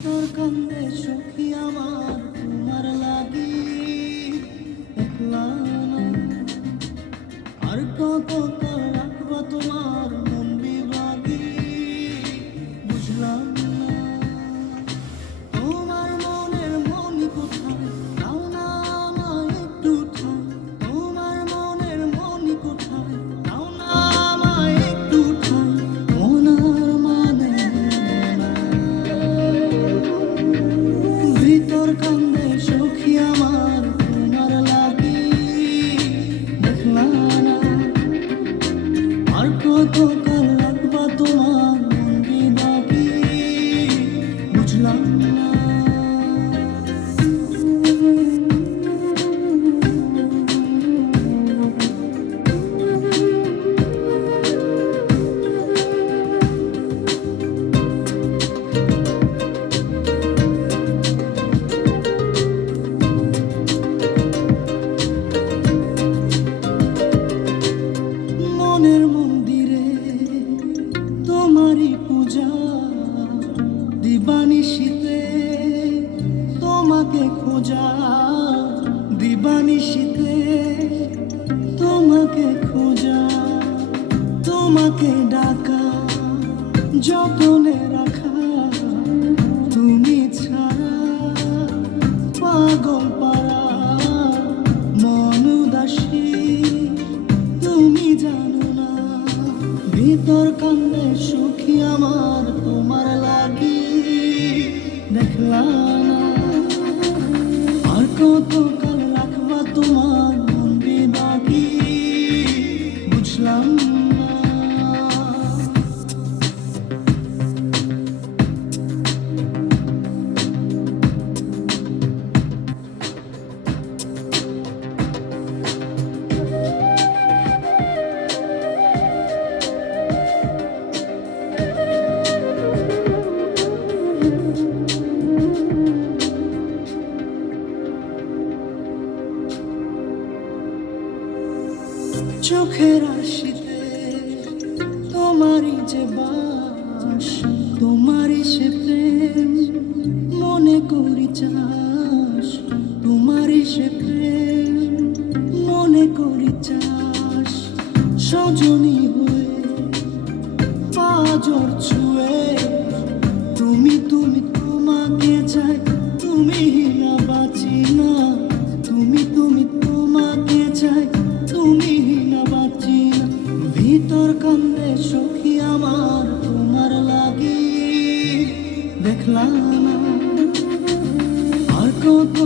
তোর কান্দে সখী আমার তোমার লাগি একলা না। আর কত কাল রাখবা তোমার মন বিভাগী বুঝলাম না। তোমার মনের মনি কোথায় দাও না আমায় একটু ঠাঁই। তোমার মনের মনি কোথায় দাও না আমায় একটু ঠাঁই। মন আর মানে না। ভিতর কান্দে সখী আমার তোমার লাগি দেখলা না। আর কত কাল রাখবা তোমার মন বিভাগী বুঝলাম না। মনের মন্দিরে তোমারই পূজা দিবানিশীতে তোমাকে খোঁজা। দিবানিশীতে তোমাকে খোঁজা, তোমাকে ডাকা, যতনে রাখা। তুমি ছাড়া পাগল পারা মন উদাসী তুমি জানো না। ভিতর কান্দে সুখী আমার তোমার লাগি দেখলা না। আর কত কাল রাখবা তোমার মন বিভাগী বুঝলাম না। চোখের আশিতে তোমারই যে বাস, তোমারই সে প্রেম মনে করি চাস। তোমারই সে প্রেম মনে করি চাস। সজনী হয়ে পাজর ছুঁয়ে তুমি তুমি তোমাকে চাই। তুমি না বাঁচি না। তুমি তুমি তোমাকে চাই। তুমি না বাঁচি না। ভিতর কান্দে সখী আমার তোমার লাগি দেখলা না। আর কত